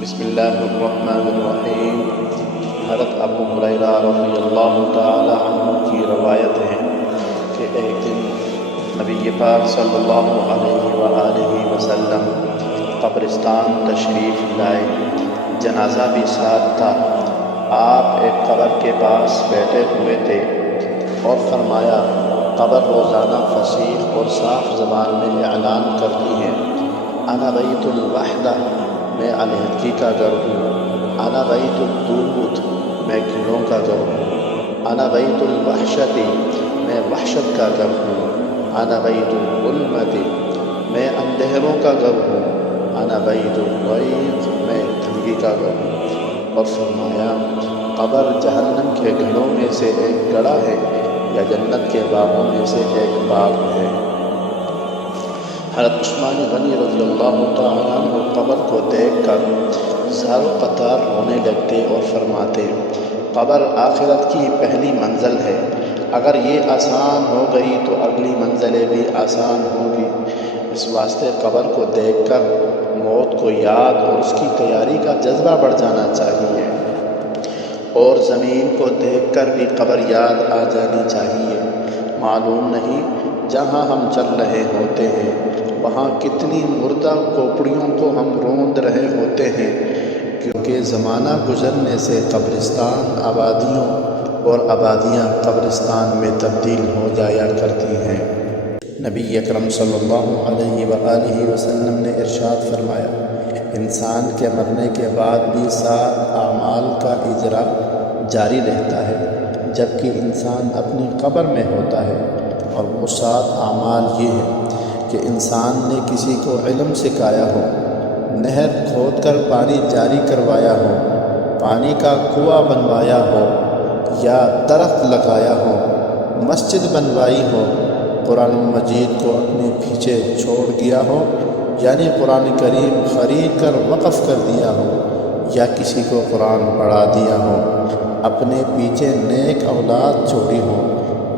بسم اللہ الرحمن الرحیم۔ حضرت ابو ہریرہ رضی اللہ تعالی عنہ کی روایت ہے کہ ایک دن نبی پاک صلی اللہ علیہ وآلہ وسلم قبرستان تشریف لائے، جنازہ بھی ساتھ تھا۔ آپ ایک قبر کے پاس بیٹھے ہوئے تھے اور فرمایا، قبر روزانہ فصیح اور صاف زبان میں اعلان کرتی ہے، انا بیت الوحدہ، میں علیحدگی کا گھر ہوں، انا بیت الدود، میں کیڑوں کا گھر ہوں، انا بیت الوحشت، میں وحشت کا گھر ہوں، انا بیت الظلمت، میں اندھیروں کا گھر ہوں، انا بیت الضیق، میں تنگی کا گھر ہوں۔ اور فرمایا، قبر جہنم کے گھروں میں سے ایک گڑھا ہے یا جنت کے باغوں میں سے ایک باغ ہے۔ حضرت عثمان غنی رضی اللہ تعالیٰ عنہ قبر کو دیکھ کر زاروں قطار رونے لگتے اور فرماتے، قبر آخرت کی پہلی منزل ہے، اگر یہ آسان ہو گئی تو اگلی منزلیں بھی آسان ہوں گی۔ اس واسطے قبر کو دیکھ کر موت کو یاد اور اس کی تیاری کا جذبہ بڑھ جانا چاہیے، اور زمین کو دیکھ کر بھی قبر یاد آ جانی چاہیے۔ معلوم نہیں جہاں ہم چل رہے ہوتے ہیں وہاں کتنی مردہ کھوپڑیوں کو ہم روند رہے ہوتے ہیں، کیونکہ زمانہ گزرنے سے قبرستان آبادیوں اور آبادیاں قبرستان میں تبدیل ہو جایا کرتی ہیں۔ نبی اکرم صلی اللہ علیہ وآلہ وسلم نے ارشاد فرمایا، انسان کے مرنے کے بعد بھی 7 اعمال کا اجرا جاری رہتا ہے جبکہ انسان اپنی قبر میں ہوتا ہے، اور وہ 7 اعمال یہ ہیں کہ انسان نے کسی کو علم سکھایا ہو، نہر کھود کر پانی جاری کروایا ہو، پانی کا کنواں بنوایا ہو یا درخت لگایا ہو، مسجد بنوائی ہو، قرآن مجید کو اپنے پیچھے چھوڑ دیا ہو، یعنی قرآن کریم خرید کر وقف کر دیا ہو، یا کسی کو قرآن پڑھا دیا ہو، اپنے پیچھے نیک اولاد چھوڑی ہو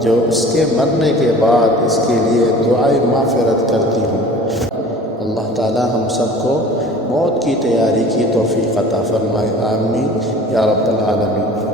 جو اس کے مرنے کے بعد اس کے لیے دعائے مغفرت کرتی ہوں۔ اللہ تعالی ہم سب کو موت کی تیاری کی توفیق عطا فرمائے، آمین یا رب العالمین۔